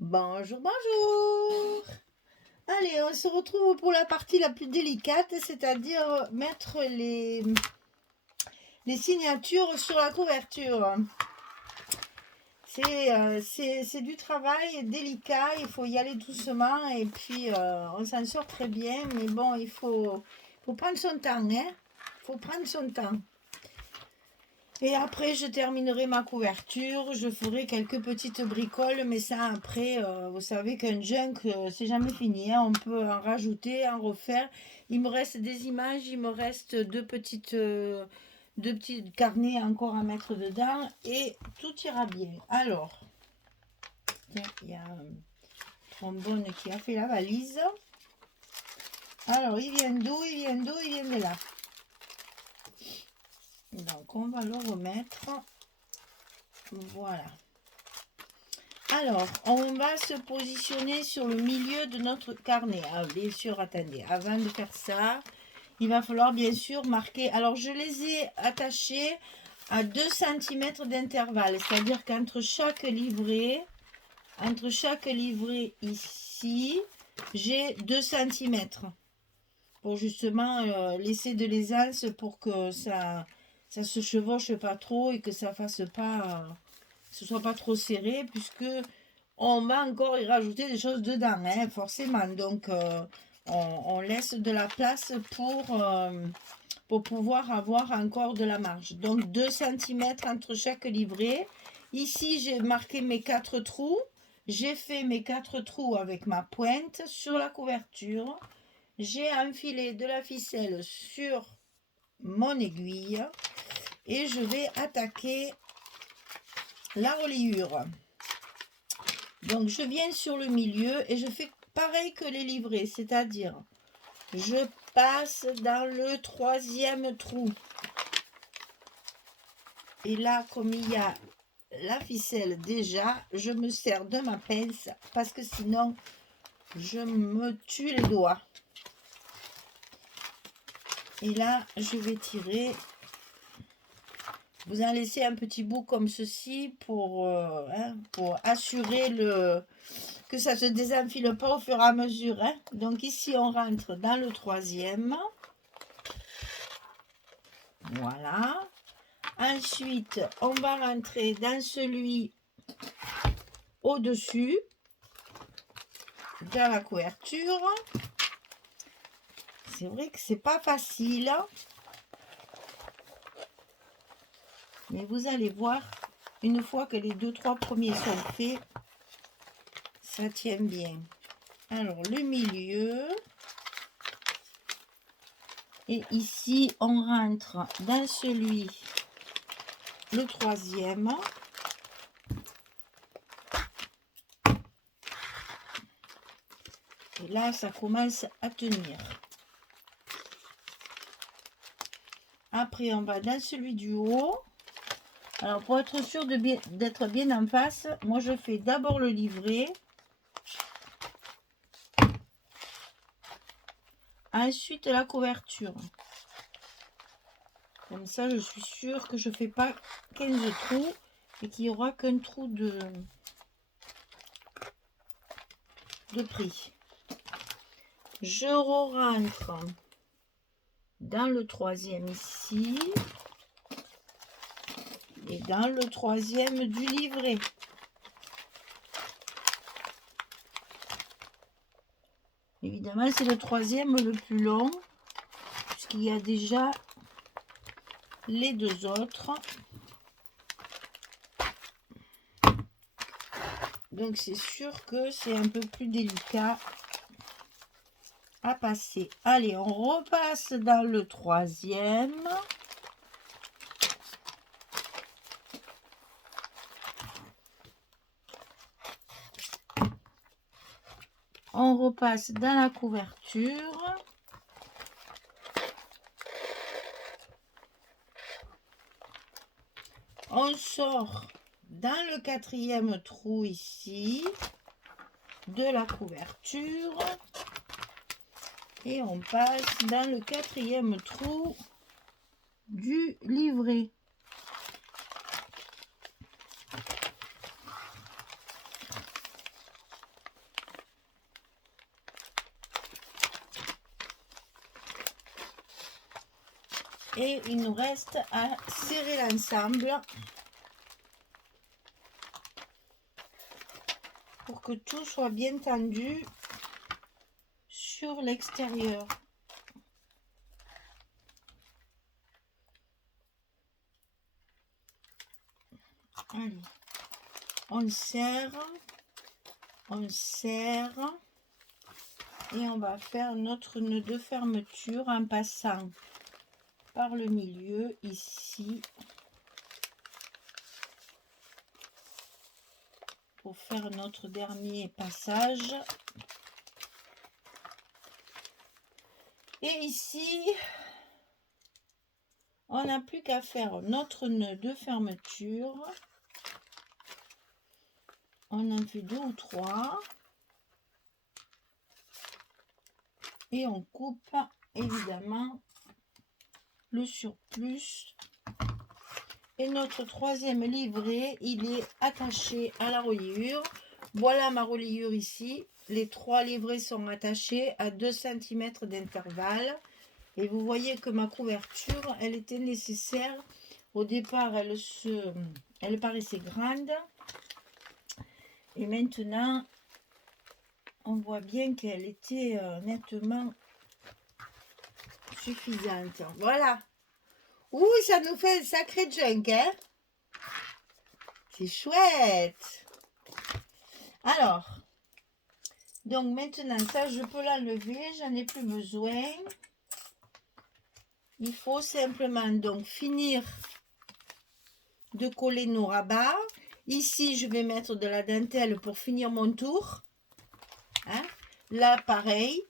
Bonjour, bonjour. Allez, on se retrouve pour la partie la plus délicate, c'est-à-dire mettre les signatures sur la couverture. C'est du travail délicat, il faut y aller doucement et puis on s'en sort très bien, mais bon, faut prendre son temps, hein. Faut prendre son temps. Et après, je terminerai ma couverture, je ferai quelques petites bricoles, mais ça après, vous savez qu'un junk, c'est jamais fini, hein. On peut en rajouter, en refaire. Il me reste des images, il me reste deux petits carnets encore à mettre dedans et tout ira bien. Alors, tiens, il y a un trombone qui a fait la valise. Alors, il vient d'où? Il vient d'où? Il vient de là. Donc, on va le remettre. Voilà. Alors, on va se positionner sur le milieu de notre carnet. Ah, bien sûr, attendez, avant de faire ça, il va falloir bien sûr marquer. Alors, je les ai attachés à 2 cm d'intervalle, c'est-à-dire qu'entre chaque livret ici, j'ai 2 cm pour justement laisser de l'aisance pour que ça se chevauche pas trop et que ça fasse pas, ce soit pas trop serré, puisque on va encore y rajouter des choses dedans, hein, forcément. Donc, on laisse de la place pour pouvoir avoir encore de la marge. Donc, 2 cm entre chaque livret. Ici, j'ai marqué mes 4 trous. J'ai fait mes 4 trous avec ma pointe sur la couverture. J'ai enfilé de la ficelle sur mon aiguille et je vais attaquer la reliure. Donc je viens sur le milieu et je fais pareil que les livrets, c'est-à-dire je passe dans le 3e trou. Et là, comme il y a la ficelle déjà, je me sers de ma pince parce que sinon je me tue les doigts. Et là, je vais tirer. Vous en laissez un petit bout comme ceci pour assurer que ça ne se désenfile pas au fur et à mesure. Hein. Donc ici, on rentre dans le 3e. Voilà. Ensuite, on va rentrer dans celui au-dessus, dans la couverture. C'est vrai que c'est pas facile. Mais vous allez voir, une fois que les 2-3 premiers sont faits, ça tient bien. Alors, le milieu. Et ici, on rentre dans celui, le 3e. Et là, ça commence à tenir. Après, on va dans celui du haut. Alors, pour être sûr d'être bien en face, moi, je fais d'abord le livret. Ensuite, la couverture. Comme ça, je suis sûre que je ne fais pas 15 trous et qu'il n'y aura qu'un trou de prix. Je rentre dans le 3e ici. Et dans le 3e du livret. Évidemment, c'est le 3e le plus long, puisqu'il y a déjà les 2 autres. Donc, c'est sûr que c'est un peu plus délicat à passer. Allez, on repasse dans le 3e. On repasse dans la couverture. On sort dans le 4e trou ici de la couverture. Et on passe dans le 4e trou du livret. Et il nous reste à serrer l'ensemble pour que tout soit bien tendu sur l'extérieur. Allez, on serre et on va faire notre nœud de fermeture en passant par le milieu ici pour faire notre dernier passage. Et ici, on n'a plus qu'à faire notre nœud de fermeture. On en fait 2 ou 3. Et on coupe évidemment le surplus. Et notre troisième livret, il est attaché à la reliure. Voilà ma reliure ici. Les 3 livrets sont attachés à 2 cm d'intervalle. Et vous voyez que ma couverture, elle était nécessaire. Au départ, elle paraissait grande. Et maintenant, on voit bien qu'elle était nettement suffisante. Voilà. Ouh, ça nous fait un sacré junk, hein? C'est chouette. Alors, donc maintenant, ça, je peux l'enlever. J'en ai plus besoin. Il faut simplement donc finir de coller nos rabats. Ici, je vais mettre de la dentelle pour finir mon tour. Hein? Là, pareil.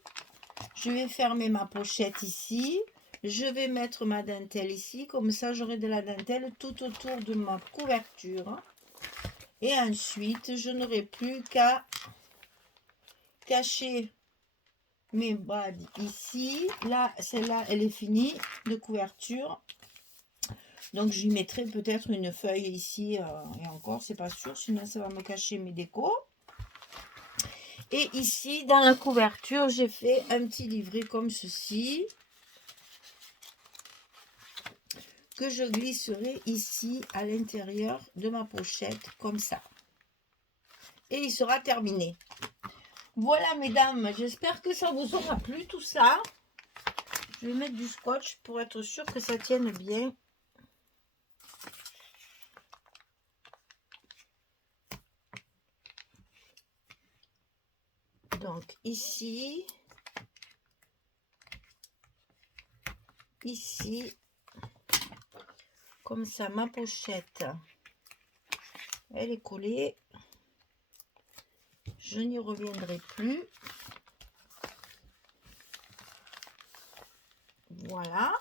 Je vais fermer ma pochette ici. Je vais mettre ma dentelle ici. Comme ça, j'aurai de la dentelle tout autour de ma couverture. Et ensuite, je n'aurai plus qu'à cacher mes brades ici. Là, celle-là, elle est finie de couverture. Donc, j'y mettrai peut-être une feuille ici. Et encore, c'est pas sûr. Sinon, ça va me cacher mes décos. Et ici, dans la couverture, j'ai fait un petit livret comme ceci. Que je glisserai ici à l'intérieur de ma pochette, comme ça. Et il sera terminé. Voilà, mesdames. J'espère que ça vous aura plu, tout ça. Je vais mettre du scotch pour être sûr que ça tienne bien. Donc ici, comme ça, ma pochette, elle est collée. Je n'y reviendrai plus. Voilà.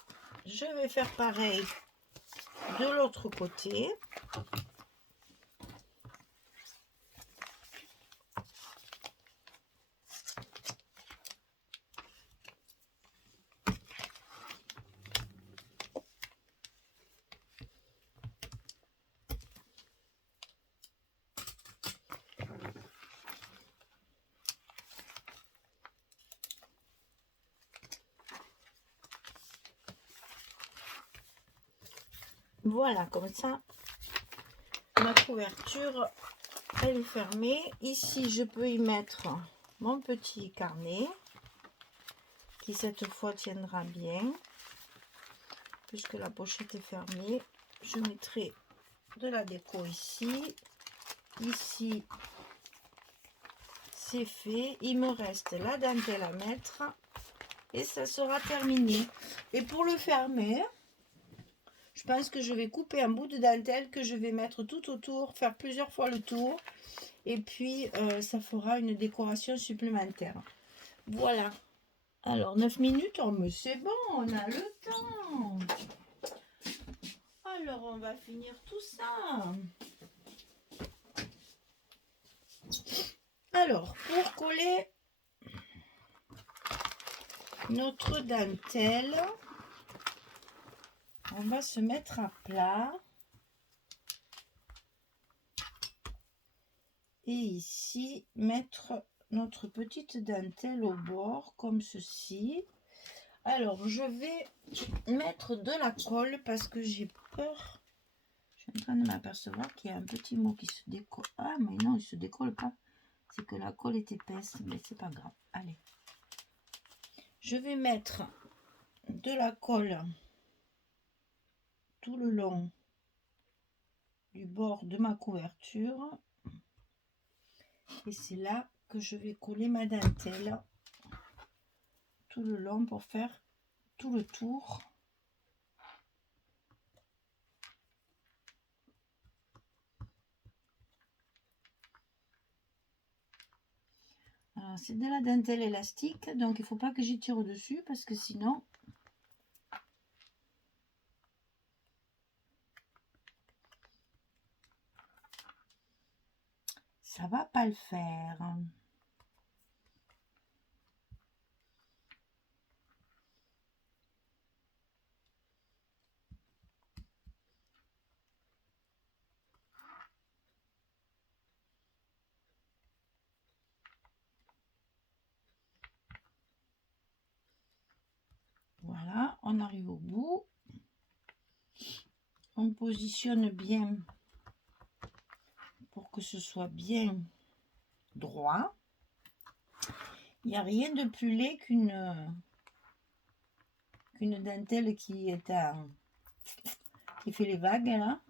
Je vais faire pareil de l'autre côté. Voilà, comme ça, ma couverture, elle est fermée. Ici, je peux y mettre mon petit carnet, qui cette fois tiendra bien, puisque la pochette est fermée. Je mettrai de la déco ici. Ici, c'est fait. Il me reste la dentelle à mettre, et ça sera terminé. Et pour le fermer, je pense que je vais couper un bout de dentelle que je vais mettre tout autour, faire plusieurs fois le tour. Et puis, ça fera une décoration supplémentaire. Voilà. Alors, 9 minutes, oh, mais c'est bon, on a le temps. Alors, on va finir tout ça. Alors, pour coller notre dentelle, on va se mettre à plat. Et ici, mettre notre petite dentelle au bord, comme ceci. Alors, je vais mettre de la colle parce que j'ai peur. Je suis en train de m'apercevoir qu'il y a un petit mot qui se décolle. Ah, mais non, il ne se décolle pas. C'est que la colle est épaisse, mais c'est pas grave. Allez. Je vais mettre de la colle tout le long du bord de ma couverture. Et c'est là que je vais coller ma dentelle tout le long pour faire tout le tour. Alors c'est de la dentelle élastique, donc il ne faut pas que j'y tire dessus parce que sinon ça va pas le faire. Voilà, on arrive au bout. On positionne bien pour que ce soit bien droit. Il n'y a rien de plus laid qu'une dentelle qui est qui fait les vagues là.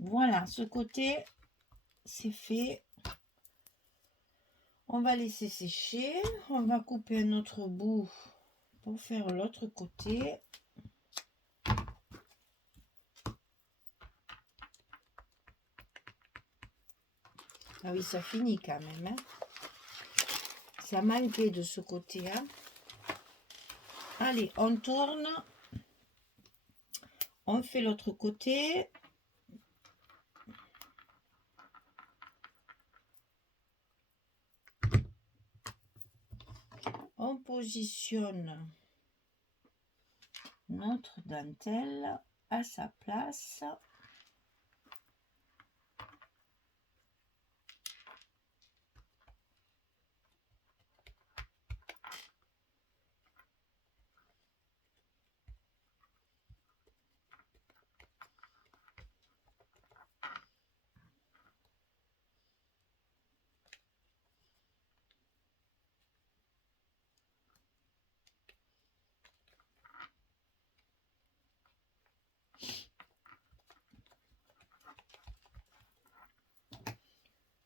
Voilà, ce côté c'est fait. On va laisser sécher. On va couper un autre bout pour faire l'autre côté. Ah oui, ça finit quand même. Hein. Ça manquait de ce côté. Hein. Allez, on tourne. On fait l'autre côté. On positionne notre dentelle à sa place.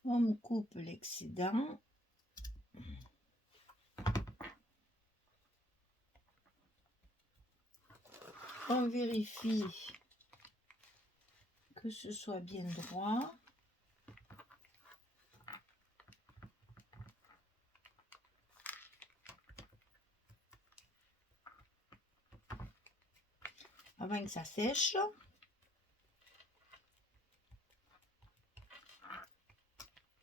On coupe l'excédent. On vérifie que ce soit bien droit. Avant que ça sèche.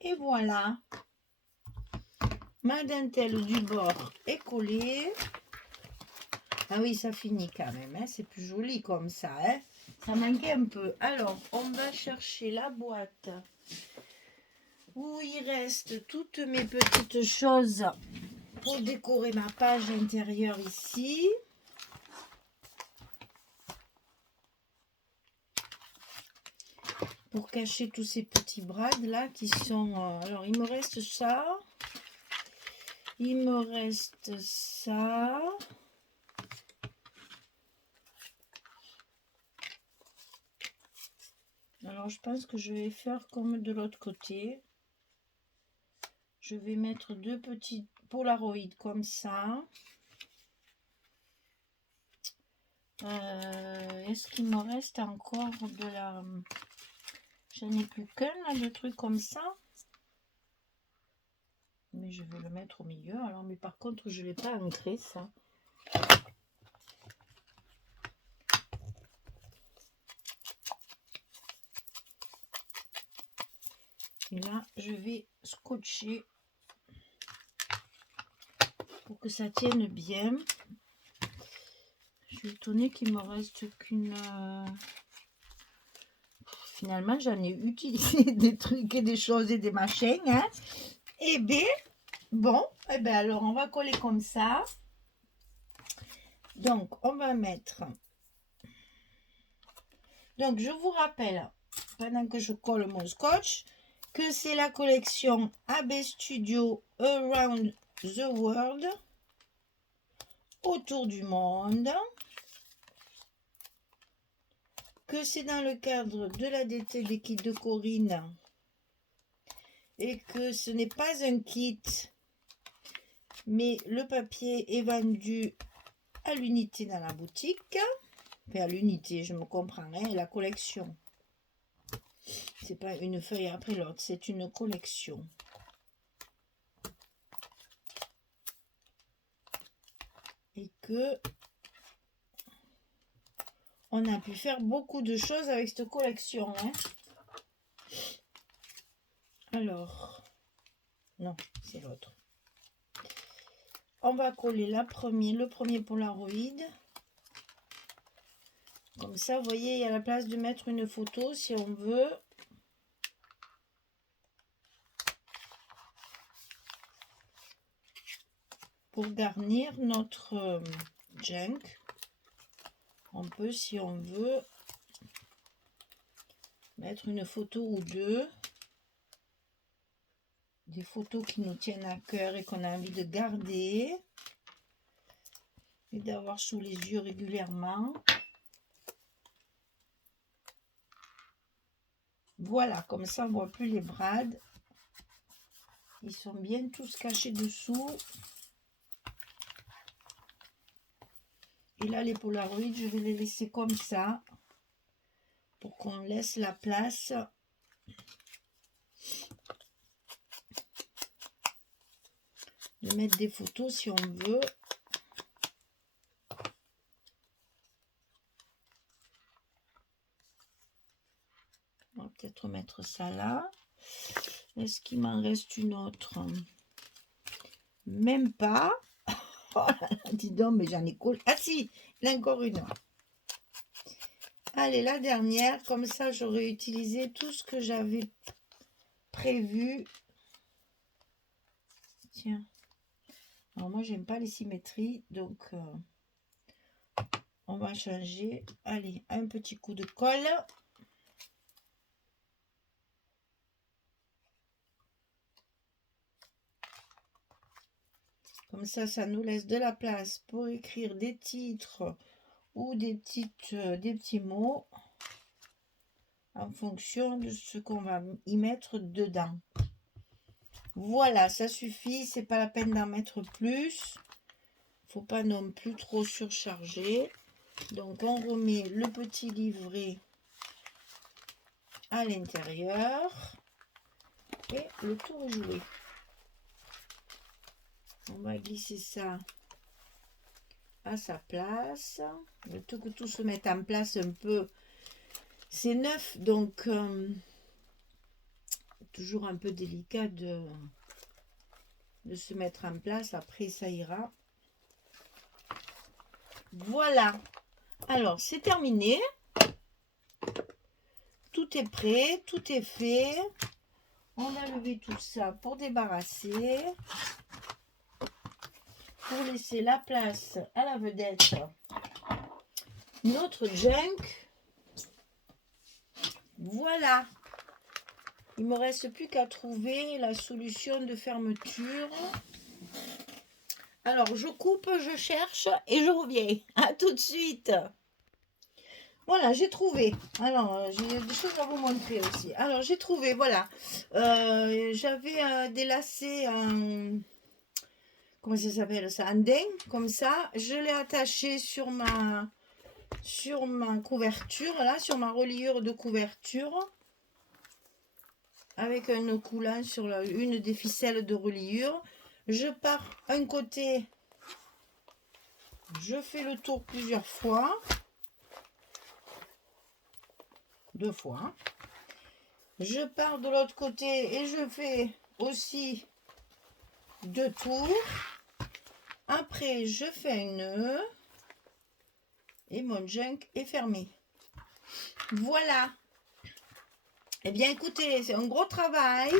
Et voilà. Ma dentelle du bord est collée. Ah oui, ça finit quand même. Hein. C'est plus joli comme ça. Hein. Ça manquait un peu. Alors, on va chercher la boîte où il reste toutes mes petites choses pour décorer ma page intérieure ici. Pour cacher tous ces petits brades là qui sont... alors, il me reste ça. Il me reste ça. Alors, je pense que je vais faire comme de l'autre côté. Je vais mettre deux petits Polaroid comme ça. Est-ce qu'il me reste encore de la... J'en ai plus qu'un là, de trucs comme ça. Mais je vais le mettre au milieu. Alors, mais par contre, je ne l'ai pas ancré ça. Et là, je vais scotcher pour que ça tienne bien. suis étonnée qu'il me reste qu'une... Finalement, j'en ai utilisé des trucs et des choses et des machins. Hein. Et bien, bon, et bien alors on va coller comme ça. Donc, on va mettre... Donc, je vous rappelle, pendant que je colle mon scotch, que c'est la collection AB Studio Around the World, autour du monde, que c'est dans le cadre de la DT des kits de Corinne et que ce n'est pas un kit, mais le papier est vendu à l'unité dans la boutique. Enfin, à l'unité, je me comprends, hein, la collection. C'est pas une feuille après l'autre, c'est une collection. Et que on a pu faire beaucoup de choses avec cette collection. Hein. Alors, non, c'est l'autre. On va coller le premier Polaroid. Comme ça, vous voyez, il y a la place de mettre une photo si on veut. Pour garnir notre junk. On peut, si on veut, mettre une photo ou deux. Des photos qui nous tiennent à cœur et qu'on a envie de garder. Et d'avoir sous les yeux régulièrement. Voilà, comme ça on ne voit plus les brades. Ils sont bien tous cachés dessous. Et là, les Polaroids, je vais les laisser comme ça. Pour qu'on laisse la place. De mettre des photos si on veut. On va peut-être mettre ça là. Est-ce qu'il m'en reste une autre? Même pas. Oh là là, dis donc, mais j'en ai collé. Ah si, il y en a encore une. Allez, la dernière. Comme ça, j'aurais utilisé tout ce que j'avais prévu. Tiens. Alors moi, j'aime pas les symétries. Donc, on va changer. Allez, un petit coup de colle. Comme ça nous laisse de la place pour écrire des titres ou des petits mots en fonction de ce qu'on va y mettre dedans. Voilà, ça suffit, c'est pas la peine d'en mettre plus. Faut pas non plus trop surcharger. Donc on remet le petit livret à l'intérieur et le tour est joué. On va glisser ça à sa place. Le tout que tout se mette en place un peu. C'est neuf, donc toujours un peu délicat de se mettre en place. Après, ça ira. Voilà. Alors, c'est terminé. Tout est prêt, tout est fait. On va lever tout ça pour débarrasser. Pour laisser la place à la vedette. Notre junk. Voilà. Il ne me reste plus qu'à trouver la solution de fermeture. Alors, je coupe, je cherche et je reviens. À tout de suite. Voilà, j'ai trouvé. Alors, j'ai des choses à vous montrer aussi. Alors, j'ai trouvé, voilà. J'avais des lacets en... Comment ça s'appelle ça? En daim, comme ça. Je l'ai attaché sur ma couverture, là, sur ma reliure de couverture. Avec un nœud coulant sur une des ficelles de reliure. Je pars un côté, je fais le tour plusieurs fois, 2 fois. Je pars de l'autre côté et je fais aussi 2 tours. Après, je fais un nœud Et mon junk est fermé. Voilà. Eh bien, écoutez, c'est un gros travail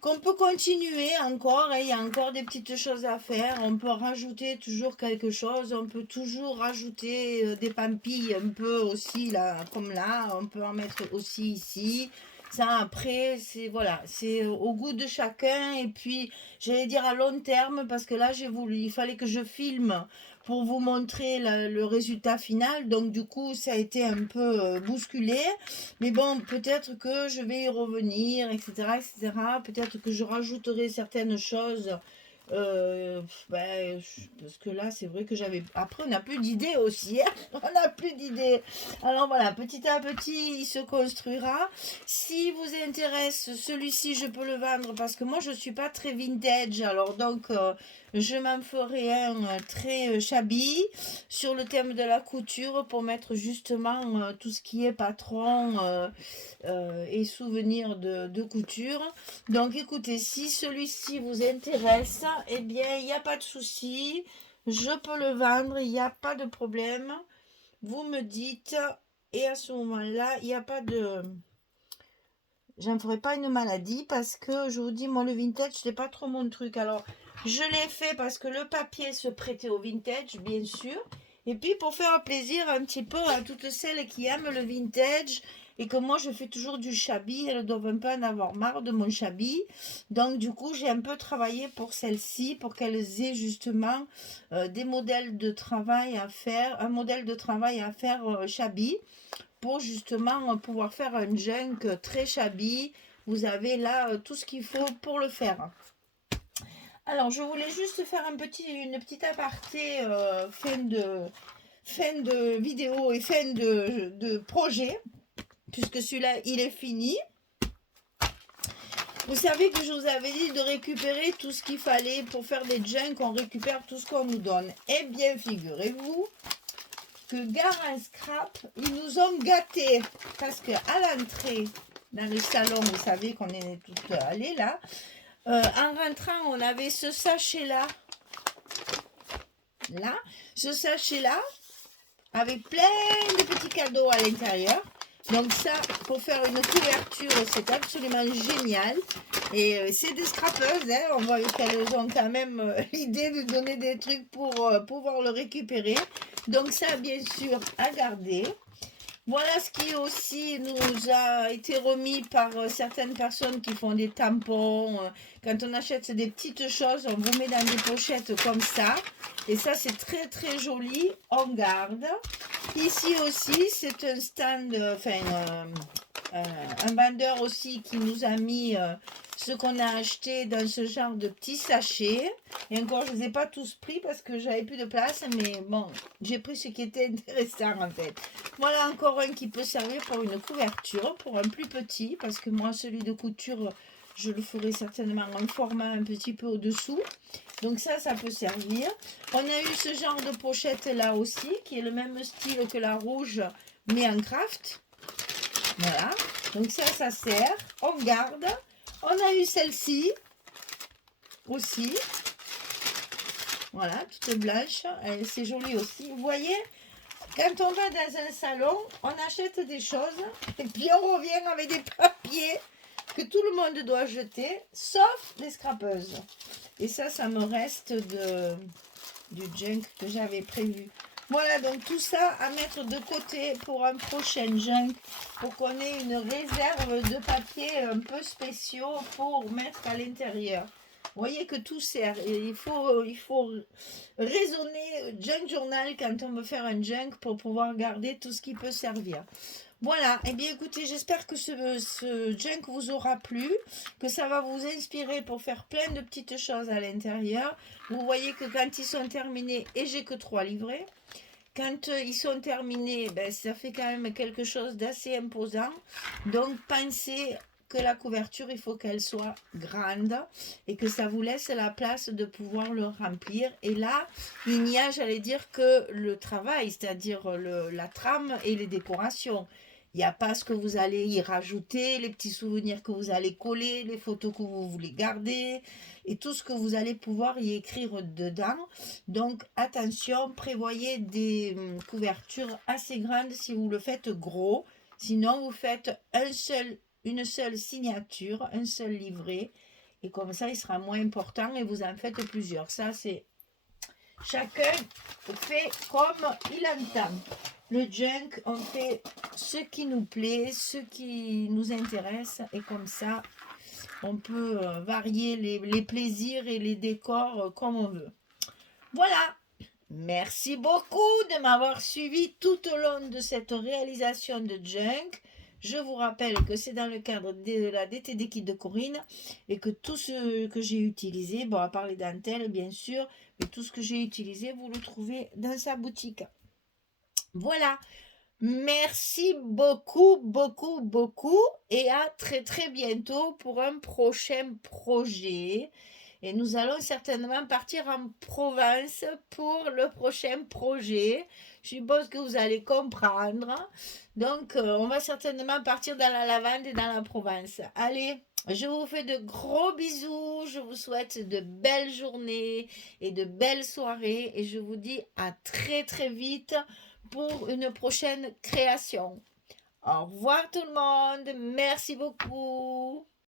qu'on peut continuer encore. Il y a encore des petites choses à faire. On peut rajouter toujours quelque chose. On peut toujours rajouter des pampilles un peu aussi, là, comme là. On peut en mettre aussi ici. Ça, après, c'est voilà, c'est au goût de chacun. Et puis, j'allais dire à long terme, parce que là, il fallait que je filme pour vous montrer le résultat final. Donc, du coup, ça a été un peu bousculé. Mais bon, peut-être que je vais y revenir, etc., etc. Peut-être que je rajouterai certaines choses. Parce que là, c'est vrai que j'avais... Après, on n'a plus d'idées aussi. Hein. On n'a plus d'idées. Alors voilà, petit à petit, il se construira. Si vous intéresse, celui-ci, je peux le vendre parce que moi, je ne suis pas très vintage. Alors donc, je m'en ferai un très shabby sur le thème de la couture pour mettre justement tout ce qui est patron et souvenirs de couture. Donc écoutez, si celui-ci vous intéresse, eh bien il n'y a pas de souci, je peux le vendre, il n'y a pas de problème. Vous me dites, et à ce moment-là, il n'y a pas de... J'en ferai pas une maladie parce que je vous dis, moi le vintage, c'est pas trop mon truc. Alors, je l'ai fait parce que le papier se prêtait au vintage, bien sûr. Et puis pour faire plaisir un petit peu à toutes celles qui aiment le vintage et que moi je fais toujours du shabby, elles doivent un peu en avoir marre de mon shabby. Donc du coup, j'ai un peu travaillé pour celles-ci, pour qu'elles aient justement des modèles de travail à faire, un modèle de travail à faire shabby pour justement pouvoir faire un junk très shabby. Vous avez là tout ce qu'il faut pour le faire. Alors, je voulais juste faire une petite aparté fin de vidéo et fin de projet, puisque celui-là, il est fini. Vous savez que je vous avais dit de récupérer tout ce qu'il fallait pour faire des junks, on récupère tout ce qu'on nous donne. Eh bien, figurez-vous que Gare Scrap, ils nous ont gâtés. Parce qu'à l'entrée, dans le salon, vous savez qu'on est toutes allées là, en rentrant, on avait ce sachet-là, ce sachet-là, avec plein de petits cadeaux à l'intérieur. Donc ça, pour faire une couverture, c'est absolument génial. Et c'est des scrapeuses, hein. On voit qu'elles ont quand même l'idée de donner des trucs pour pouvoir le récupérer. Donc ça, bien sûr, à garder. Voilà ce qui aussi nous a été remis par certaines personnes qui font des tampons. Quand on achète des petites choses, on vous met dans des pochettes comme ça. Et ça, c'est très très joli. On garde. Ici aussi, c'est un stand, un vendeur aussi qui nous a mis ce qu'on a acheté dans ce genre de petits sachets. Et encore, je ne les ai pas tous pris parce que j'avais plus de place. Mais bon, j'ai pris ce qui était intéressant en fait. Voilà encore un qui peut servir pour une couverture, pour un plus petit. Parce que moi, celui de couture, je le ferai certainement en format un petit peu au-dessous. Donc ça peut servir. On a eu ce genre de pochette là aussi, qui est le même style que la rouge, mais en craft. Voilà. Donc ça sert. On garde. On a eu celle-ci aussi. Voilà, toute blanche. C'est joli aussi. Vous voyez, quand on va dans un salon, on achète des choses et puis on revient avec des papiers que tout le monde doit jeter, sauf les scrapeuses. Et ça me reste du junk que j'avais prévu. Voilà, donc tout ça à mettre de côté pour un prochain junk, pour qu'on ait une réserve de papier un peu spéciaux pour mettre à l'intérieur. Vous voyez que tout sert. Et il faut raisonner junk journal quand on veut faire un junk pour pouvoir garder tout ce qui peut servir. Voilà, et bien écoutez, j'espère que ce junk vous aura plu, que ça va vous inspirer pour faire plein de petites choses à l'intérieur. Vous voyez que quand ils sont terminés, et j'ai que 3 livrets, quand ils sont terminés, ça fait quand même quelque chose d'assez imposant. Donc pensez que la couverture, il faut qu'elle soit grande et que ça vous laisse la place de pouvoir le remplir. Et là, il n'y a, j'allais dire, que le travail, c'est-à-dire la trame et les décorations. Il n'y a pas ce que vous allez y rajouter, les petits souvenirs que vous allez coller, les photos que vous voulez garder et tout ce que vous allez pouvoir y écrire dedans. Donc attention, prévoyez des couvertures assez grandes si vous le faites gros. Sinon, vous faites une seule signature, un seul livret. Et comme ça, il sera moins important et vous en faites plusieurs. Ça, c'est chacun fait comme il entend. Le junk, on fait ce qui nous plaît, ce qui nous intéresse. Et comme ça, on peut varier les plaisirs et les décors comme on veut. Voilà. Merci beaucoup de m'avoir suivi tout au long de cette réalisation de junk. Je vous rappelle que c'est dans le cadre de la DTD Kit de Corinne et que tout ce que j'ai utilisé, bon à part les dentelles bien sûr, mais tout ce que j'ai utilisé, vous le trouvez dans sa boutique. Voilà. Merci beaucoup, beaucoup, beaucoup et à très très bientôt pour un prochain projet. Et nous allons certainement partir en Provence pour le prochain projet. Je suppose que vous allez comprendre. Donc, on va certainement partir dans la lavande et dans la Provence. Allez, je vous fais de gros bisous. Je vous souhaite de belles journées et de belles soirées. Et je vous dis à très très vite pour une prochaine création. Au revoir tout le monde. Merci beaucoup.